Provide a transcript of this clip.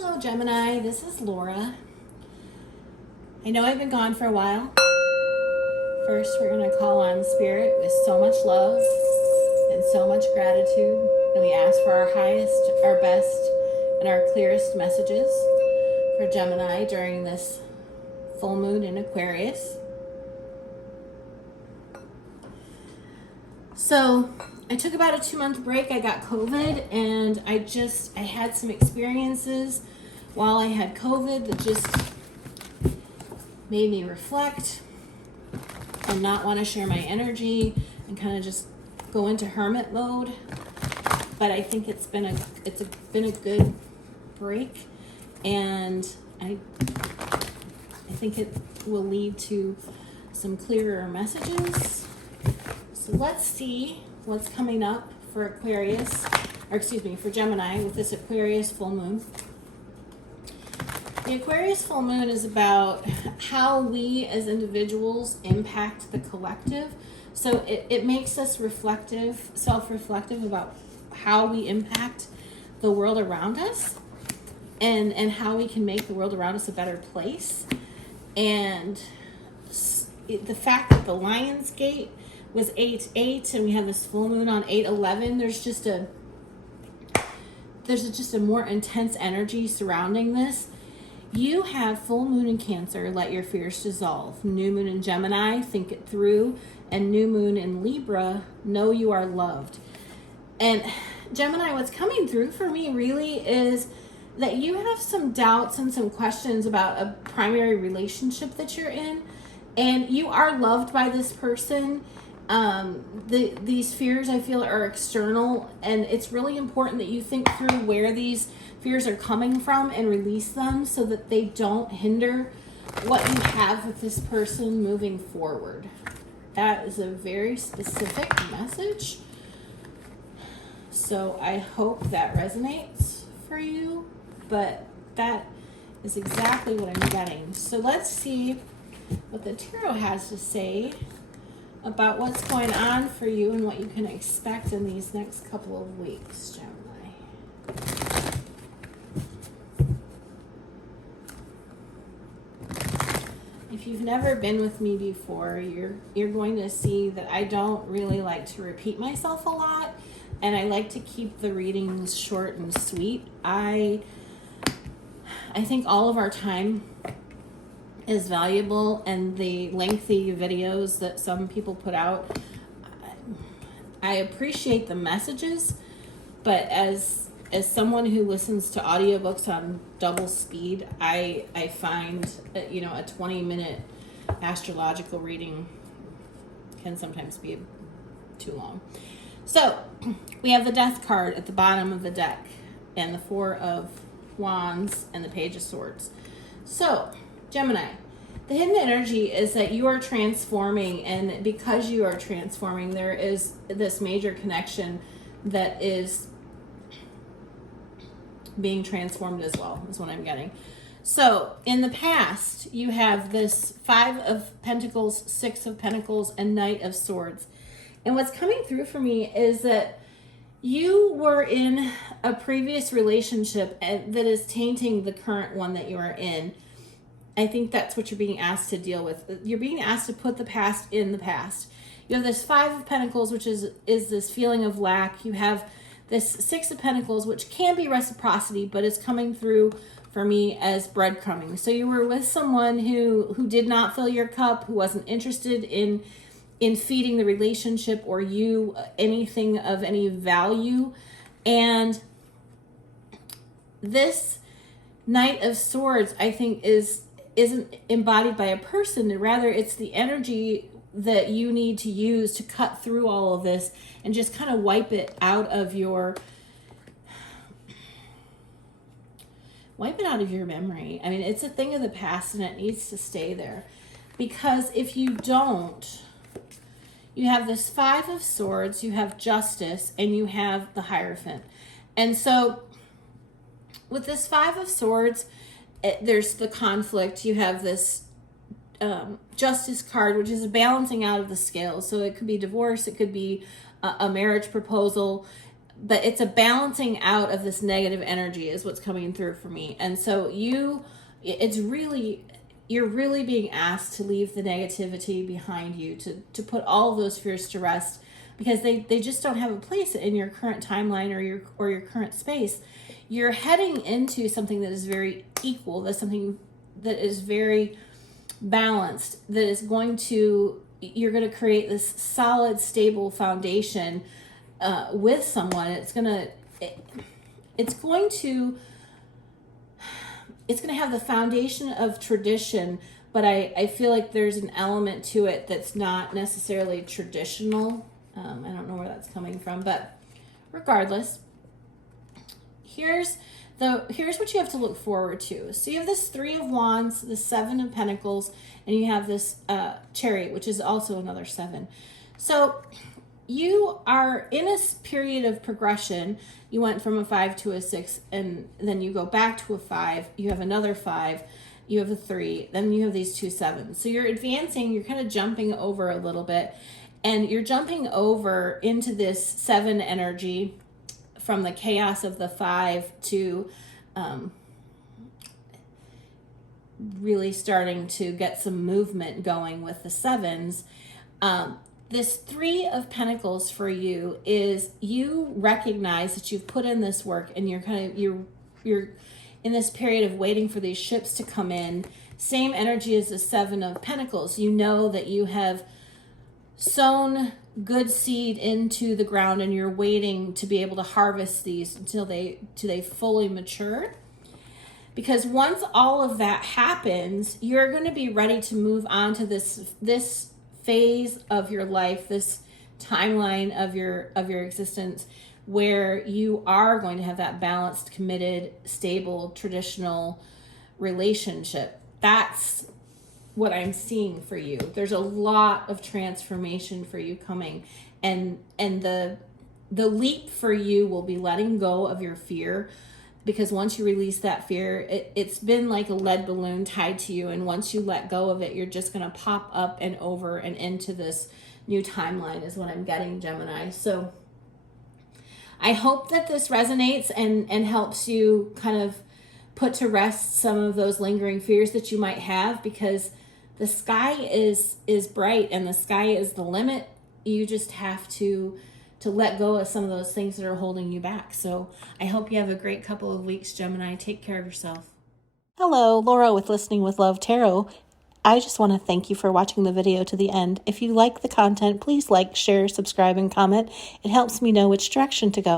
Hello, Gemini. This is Laura. I know I've been gone for a while. First, we're going to call on Spirit with so much love and so much gratitude. And we ask for our highest, our best, and our clearest messages for Gemini during this full moon in Aquarius. So I took about a 2-month break. I got COVID, and I had some experiences while I had COVID that just made me reflect and not want to share my energy and kind of just go into hermit mode. But I think it's been a good break, and I think it will lead to some clearer messages. So let's see what's coming up for Aquarius, for Gemini with this Aquarius full moon. The Aquarius full moon is about how we as individuals impact the collective. So it makes us reflective, self-reflective about how we impact the world around us and how we can make the world around us a better place. And the fact that the Lion's Gate was 8/8 and we have this full moon on 8/11, there's just a more intense energy surrounding this. You have full moon in Cancer, let your fears dissolve. New moon in Gemini, think it through. And new moon in Libra, know you are loved. And Gemini, what's coming through for me really is that you have some doubts and some questions about a primary relationship that you're in, and you are loved by this person. These fears, I feel, are external, and it's really important that you think through where these fears are coming from and release them so that they don't hinder what you have with this person moving forward. That is a very specific message. So I hope that resonates for you, but that is exactly what I'm getting. So let's see what the tarot has to say about what's going on for you and what you can expect in these next couple of weeks, Gemini. If you've never been with me before, you're going to see that I don't really like to repeat myself a lot, and I like to keep the readings short and sweet. I think all of our time is valuable, and the lengthy videos that some people put out, I appreciate the messages, but as someone who listens to audiobooks on double speed, I find that, a 20-minute astrological reading can sometimes be too long. So we have the Death card at the bottom of the deck, and the Four of Wands and the Page of Swords. So Gemini, the hidden energy is that you are transforming, and because you are transforming, there is this major connection that is being transformed as well, is what I'm getting. So in the past, you have this 5 of Pentacles, 6 of Pentacles, and Knight of Swords. And what's coming through for me is that you were in a previous relationship that is tainting the current one that you are in. I think that's what you're being asked to deal with. You're being asked to put the past in the past. You have this 5 of Pentacles, which is this feeling of lack. You have this 6 of Pentacles, which can be reciprocity, but it's coming through for me as breadcrumbing. So you were with someone who did not fill your cup, who wasn't interested in feeding the relationship or you anything of any value. And this Knight of Swords, I think, isn't embodied by a person, rather it's the energy that you need to use to cut through all of this and just kind of wipe it out of your memory. I mean, it's a thing of the past, and it needs to stay there, because if you don't, you have this 5 of Swords, you have Justice, and you have the Hierophant. And so with this 5 of Swords, there's the conflict. You have this Justice card, which is a balancing out of the scales. So it could be divorce, it could be a marriage proposal, but it's a balancing out of this negative energy is what's coming through for me. And so you're really being asked to leave the negativity behind you, to put all of those fears to rest, because they just don't have a place in your current timeline or your current space. You're heading into something that is very equal, that's something that is very balanced, that is you're going to create this solid, stable foundation with someone. It's going to have the foundation of tradition, but I feel like there's an element to it that's not necessarily traditional. I don't know where that's coming from, but regardless, here's what you have to look forward to. So you have this 3 of Wands, the 7 of Pentacles, and you have this Chariot, which is also another 7. So you are in a period of progression. You went from a 5 to a 6, and then you go back to a 5. You have another 5. You have a 3. Then you have these 2 7s. So you're advancing. You're kind of jumping over a little bit, and you're jumping over into this 7 energy from the chaos of the 5 to really starting to get some movement going with the 7s. This 3 of Pentacles for you is you recognize that you've put in this work, and you're in this period of waiting for these ships to come in. Same energy as the 7 of Pentacles. You know that you have sown good seed into the ground, and you're waiting to be able to harvest these until they fully mature. Because once all of that happens, you're going to be ready to move on to this phase of your life, this timeline of your existence, where you are going to have that balanced, committed, stable, traditional relationship. That's what I'm seeing for you. There's a lot of transformation for you coming, and the leap for you will be letting go of your fear, because once you release that fear, it's been like a lead balloon tied to you, and once you let go of it, you're just going to pop up and over and into this new timeline is what I'm getting, Gemini. So I hope that this resonates and helps you kind of put to rest some of those lingering fears that you might have, because the sky is bright and the sky is the limit. You just have to let go of some of those things that are holding you back. So I hope you have a great couple of weeks, Gemini. Take care of yourself. Hello, Laura with Listening with Love Tarot. I just want to thank you for watching the video to the end. If you like the content, please like, share, subscribe, and comment. It helps me know which direction to go.